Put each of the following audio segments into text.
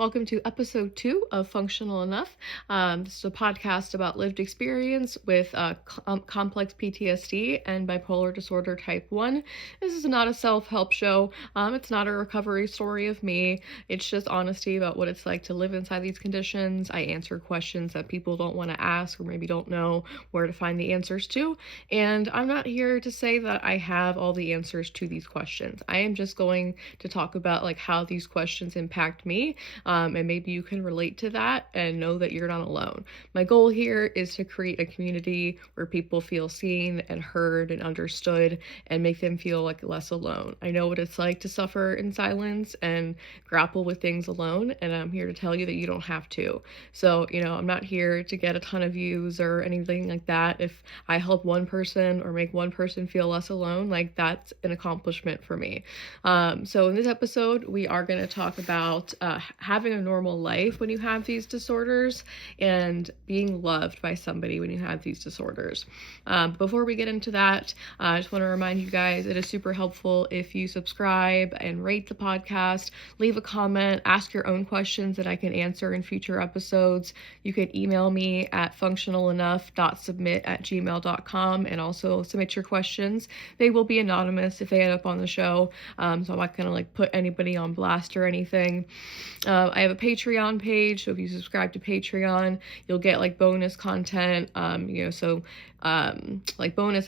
Welcome to episode 2 of Functional Enough. This is a podcast about lived experience with complex PTSD and bipolar disorder type 1. This is not a self-help show. It's not a recovery story of me. It's just honesty about what it's like to live inside these conditions. I answer questions that people don't want to ask or maybe don't know where to find the answers to. And I'm not here to say that I have all the answers to these questions. I am just going to talk about how these questions impact me. And maybe you can relate to that and know that you're not alone. My goal here is to create a community where people feel seen and heard and understood and make them feel less alone. I know what it's like to suffer in silence and grapple with things alone, and I'm here to tell you that you don't have to. So, I'm not here to get a ton of views or anything like that. If I help one person or make one person feel less alone, that's an accomplishment for me. So in this episode, we are going to talk about having a normal life when you have these disorders and being loved by somebody when you have these disorders. Before we get into that, I just want to remind you guys, it is super helpful if you subscribe and rate the podcast, leave a comment, ask your own questions that I can answer in future episodes. You can email me at functionalenough.submit@gmail.com and also submit your questions. They will be anonymous if they end up on the show, so I'm not going to put anybody on blast or anything. I have a Patreon page, so if you subscribe to Patreon, you'll get bonus content, bonus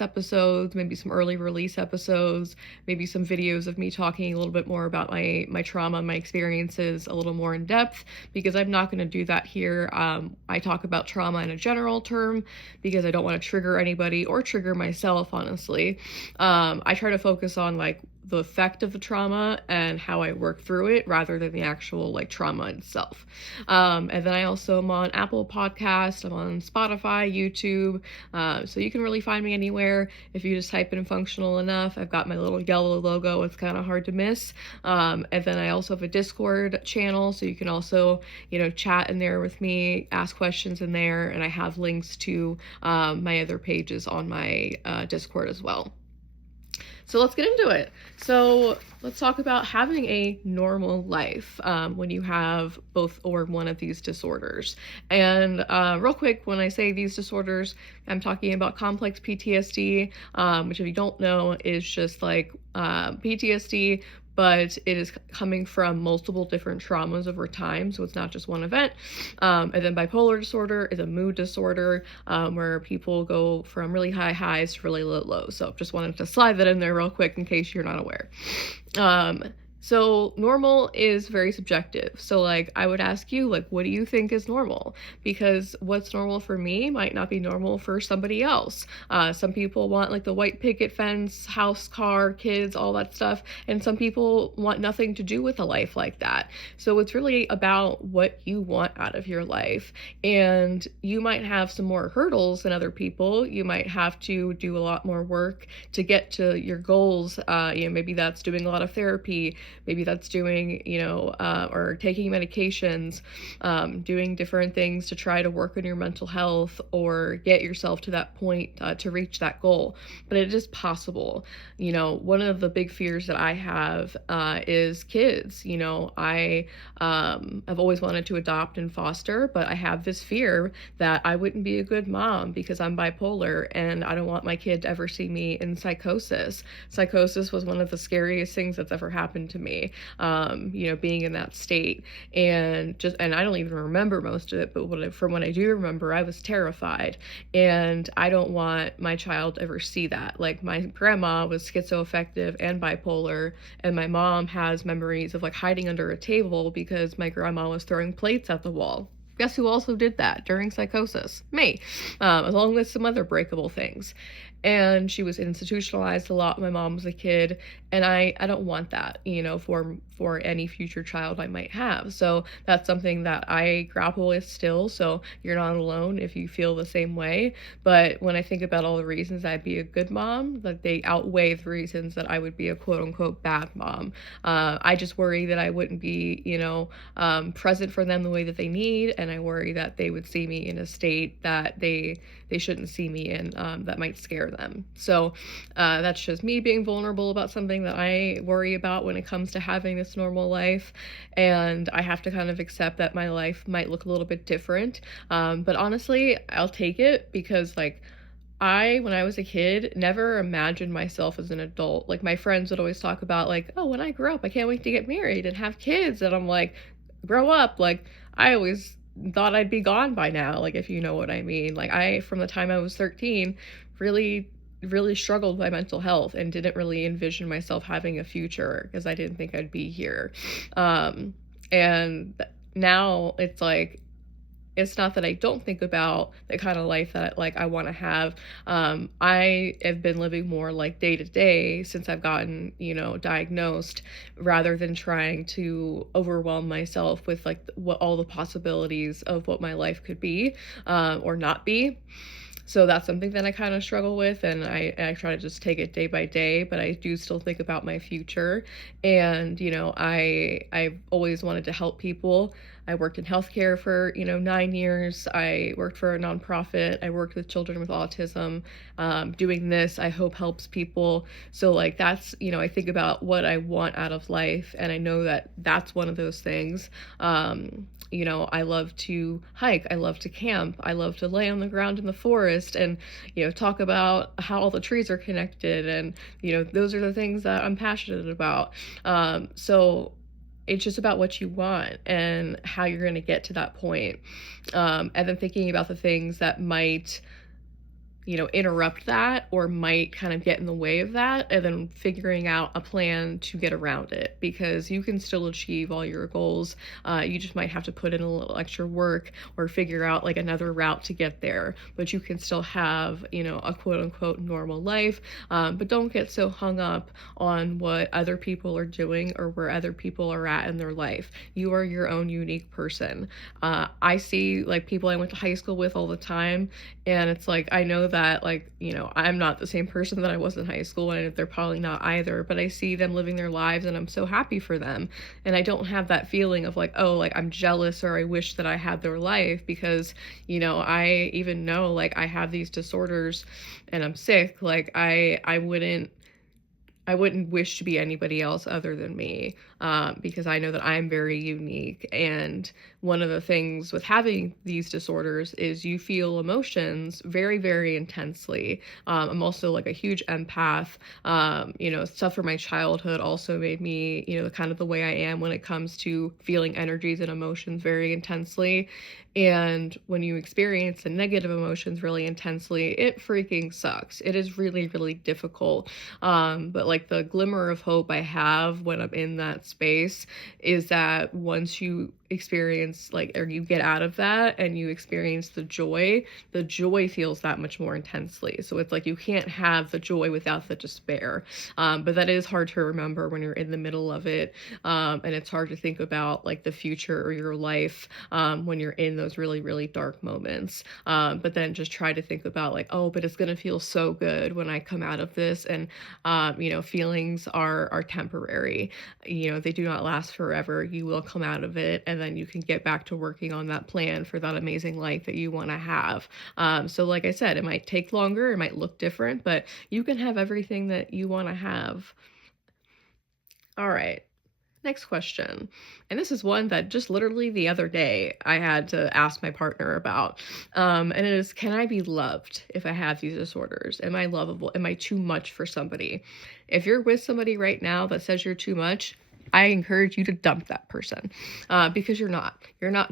episodes, maybe some early release episodes, maybe some videos of me talking a little bit more about my trauma, my experiences a little more in depth, because I'm not going to do that here. I talk about trauma in a general term because I don't want to trigger anybody or trigger myself, honestly. I try to focus on the effect of the trauma and how I work through it rather than the actual trauma itself. And then I also am on Apple Podcasts, I'm on Spotify, YouTube, so you can really find me anywhere. If you just type in Functional Enough, I've got my little yellow logo, it's kind of hard to miss. And then I also have a Discord channel, so you can also, chat in there with me, ask questions in there, and I have links to my other pages on my Discord as well. So let's get into it. So let's talk about having a normal life when you have both or one of these disorders. And real quick, when I say these disorders, I'm talking about complex PTSD, which if you don't know is just PTSD, but it is coming from multiple different traumas over time, so it's not just one event. And then bipolar disorder is a mood disorder where people go from really high highs to really low lows. So just wanted to slide that in there real quick in case you're not aware. So normal is very subjective. So I would ask you, what do you think is normal? Because what's normal for me might not be normal for somebody else. Some people want the white picket fence, house, car, kids, all that stuff. And some people want nothing to do with a life like that. So it's really about what you want out of your life. And you might have some more hurdles than other people. You might have to do a lot more work to get to your goals. Maybe that's doing a lot of therapy. Maybe that's doing, or taking medications, doing different things to try to work on your mental health or get yourself to that point to reach that goal. But it is possible. One of the big fears that I have is kids. I've always wanted to adopt and foster, but I have this fear that I wouldn't be a good mom because I'm bipolar and I don't want my kid to ever see me in psychosis. Psychosis was one of the scariest things that's ever happened to me, being in that state, and I don't even remember most of it, but from what I do remember, I was terrified, and I don't want my child to ever see that. My grandma was schizoaffective and bipolar, and my mom has memories of hiding under a table because my grandma was throwing plates at the wall. Guess who also did that during psychosis? Me, along with some other breakable things. And she was institutionalized a lot when my mom was a kid, and I don't want that, for any future child I might have. So that's something that I grapple with still, so you're not alone if you feel the same way. But when I think about all the reasons I'd be a good mom, they outweigh the reasons that I would be a quote-unquote bad mom. I just worry that I wouldn't be, present for them the way that they need, and I worry that they would see me in a state that they shouldn't see me in, that might scare them. So that's just me being vulnerable about something that I worry about when it comes to having this normal life. And I have to kind of accept that my life might look a little bit different. But honestly, I'll take it because, like, when I was a kid, never imagined myself as an adult. Like, my friends would always talk about, like, oh, when I grow up, I can't wait to get married and have kids. And I'm like, grow up. Like, I always thought I'd be gone by now, like, if you know what I mean. Like, from the time I was 13, really, really struggled with my mental health and didn't really envision myself having a future because I didn't think I'd be here. And now it's like, it's not that I don't think about the kind of life that like I want to have. I have been living more like day to day since I've gotten, diagnosed, rather than trying to overwhelm myself with like what all the possibilities of what my life could be, or not be. So that's something that I kind of struggle with, and I try to just take it day by day, but I do still think about my future. And I've always wanted to help people. I worked in healthcare for 9 years. I worked for a nonprofit. I worked with children with autism. Doing this, I hope, helps people. So like that's, I think about what I want out of life, and I know that that's one of those things. I love to hike, I love to camp, I love to lay on the ground in the forest and, talk about how all the trees are connected. And, those are the things that I'm passionate about. So it's just about what you want and how you're going to get to that point. And then thinking about the things that might interrupt that or might kind of get in the way of that, and then figuring out a plan to get around it, because you can still achieve all your goals. You just might have to put in a little extra work or figure out like another route to get there, but you can still have, a quote unquote normal life. But don't get so hung up on what other people are doing or where other people are at in their life. You are your own unique person. I see like people I went to high school with all the time, and it's like, I know that like, I'm not the same person that I was in high school, and they're probably not either, but I see them living their lives and I'm so happy for them. And I don't have that feeling of like, oh, like I'm jealous or I wish that I had their life, because, I even know like I have these disorders and I'm sick. Like I wouldn't wish to be anybody else other than me, because I know that I'm very unique. And one of the things with having these disorders is you feel emotions very, very intensely. I'm also like a huge empath. Stuff from my childhood also made me, kind of the way I am when it comes to feeling energies and emotions very intensely. And when you experience the negative emotions really intensely, it freaking sucks. It is really, really difficult. But like the glimmer of hope I have when I'm in that space is that once you experience or you get out of that and you experience the joy feels that much more intensely. So it's like you can't have the joy without the despair. But that is hard to remember when you're in the middle of it. And it's hard to think about like the future or your life when you're in those really, really dark moments. But then just try to think about like, oh, but it's going to feel so good when I come out of this. And, feelings are temporary. They do not last forever. You will come out of it, and then you can get back to working on that plan for that amazing life that you want to have. So like I said, it might take longer, it might look different, but you can have everything that you want to have. All right. Next question. And this is one that just literally the other day I had to ask my partner about. And it is, can I be loved if I have these disorders? Am I lovable? Am I too much for somebody? If you're with somebody right now that says you're too much, I encourage you to dump that person, because you're not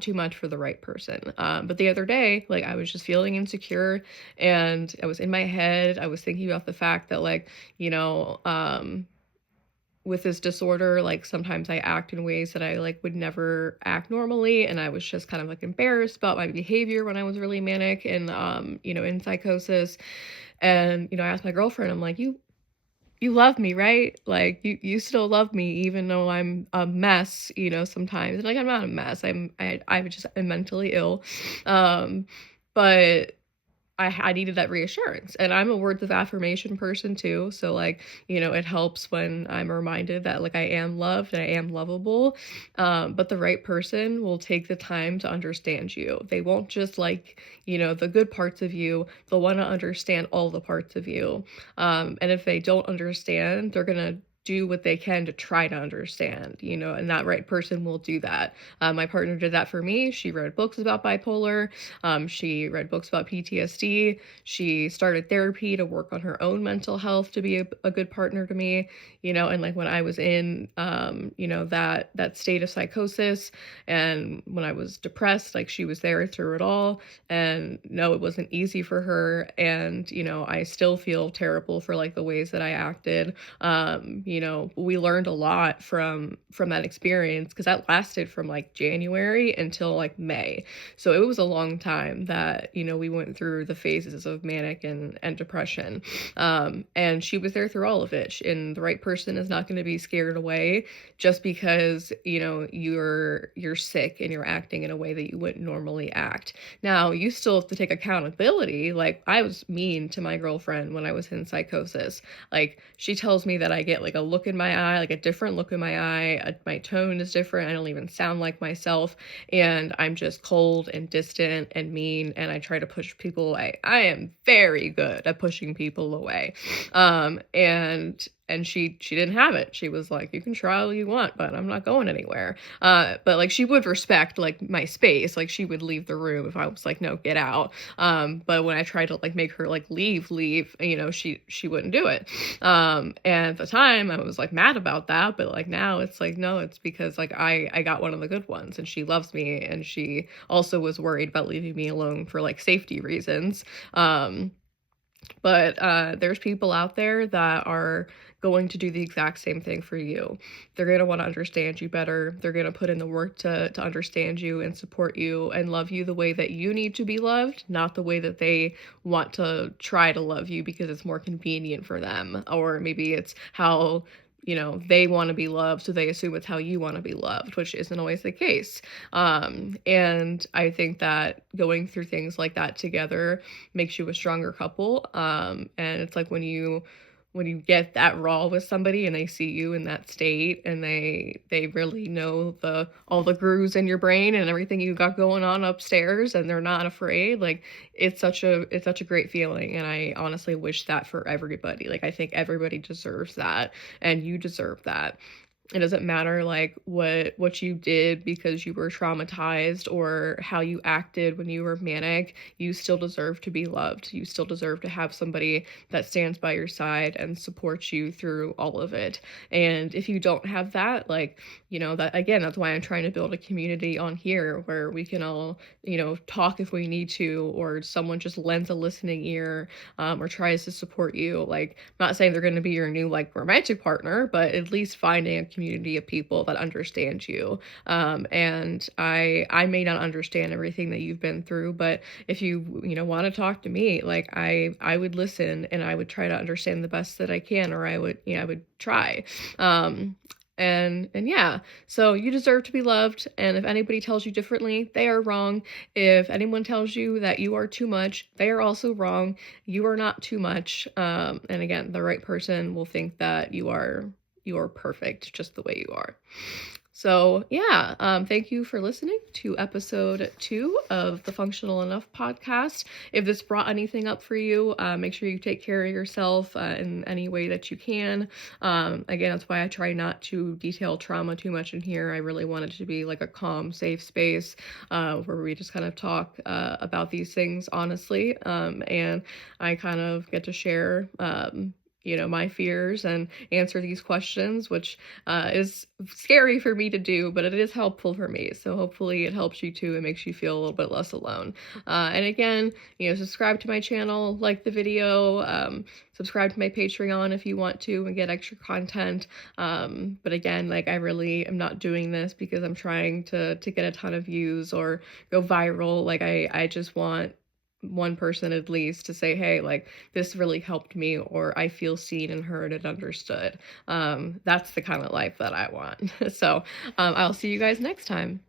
too much for the right person. But the other day, like I was just feeling insecure, and I was in my head. I was thinking about the fact that with this disorder, like sometimes I act in ways that I like would never act normally. And I was just kind of like embarrassed about my behavior when I was really manic and, in psychosis. And, I asked my girlfriend, I'm like, you love me, right? Like you still love me, even though I'm a mess, sometimes. And like, I'm not a mess. I'm mentally ill. But I needed that reassurance. And I'm a words of affirmation person too. So like, it helps when I'm reminded that like I am loved and I am lovable. But the right person will take the time to understand you. They won't just like, the good parts of you. They'll want to understand all the parts of you. And if they don't understand, they're gonna do what they can to try to understand, and that right person will do that. My partner did that for me. She read books about bipolar. She read books about PTSD. She started therapy to work on her own mental health to be a good partner to me, and like when I was in, that state of psychosis and when I was depressed, like she was there through it all. And no, it wasn't easy for her. And, I still feel terrible for like the ways that I acted. We learned a lot from that experience because that lasted from like January until like May. So it was a long time that, we went through the phases of manic and depression. And she was there through all of it. And the right person is not going to be scared away just because, you're sick and you're acting in a way that you wouldn't normally act. Now, you still have to take accountability. Like, I was mean to my girlfriend when I was in psychosis. Like, she tells me that I get like a look in my eye, like a different look in my eye. My tone is different. I don't even sound like myself. And I'm just cold and distant and mean. And I try to push people away. I am very good at pushing people away. And she didn't have it. She was like, you can try all you want, but I'm not going anywhere. But like she would respect like my space. Like she would leave the room if I was like, no, get out. But when I tried to like make her like leave, she wouldn't do it. And at the time I was like mad about that, but like now it's like, no, it's because like I got one of the good ones and she loves me. And she also was worried about leaving me alone for like safety reasons. But there's people out there that are going to do the exact same thing for you. They're going to want to understand you better. They're going to put in the work to understand you and support you and love you the way that you need to be loved, not the way that they want to try to love you because it's more convenient for them. Or maybe it's how they want to be loved, so they assume it's how you want to be loved, which isn't always the case. And I think that going through things like that together makes you a stronger couple. And it's like when you get that raw with somebody and they see you in that state and they really know all the grooves in your brain and everything you got going on upstairs and they're not afraid, like it's such a great feeling. And I honestly wish that for everybody. Like I think everybody deserves that and you deserve that. It doesn't matter like what you did because you were traumatized or how you acted when you were manic. You still deserve to be loved. You still deserve to have somebody that stands by your side and supports you through all of it. And if you don't have that, like, that again, that's why I'm trying to build a community on here where we can all, talk if we need to, or someone just lends a listening ear, or tries to support you. Like, I'm not saying they're going to be your new like romantic partner, but at least finding a community of people that understand you. And I may not understand everything that you've been through, but if you want to talk to me, like I would listen and I would try to understand the best that I can, or I would try. And yeah, so you deserve to be loved. And if anybody tells you differently, they are wrong. If anyone tells you that you are too much, they are also wrong. You are not too much. And again, the right person will think that you are perfect just the way you are. So yeah, thank you for listening to episode 2 of the Functional Enough podcast. If this brought anything up for you, make sure you take care of yourself in any way that you can. Again, that's why I try not to detail trauma too much in here. I really want it to be like a calm, safe space where we just kind of talk about these things honestly. And I kind of get to share my fears and answer these questions, which is scary for me to do, but it is helpful for me. So hopefully it helps you too and makes you feel a little bit less alone. And again, subscribe to my channel, like the video, subscribe to my Patreon if you want to and get extra content. But again, like I really am not doing this because I'm trying to get a ton of views or go viral. Like I just want one person at least to say, hey, like this really helped me, or I feel seen and heard and understood. That's the kind of life that I want. So I'll see you guys next time.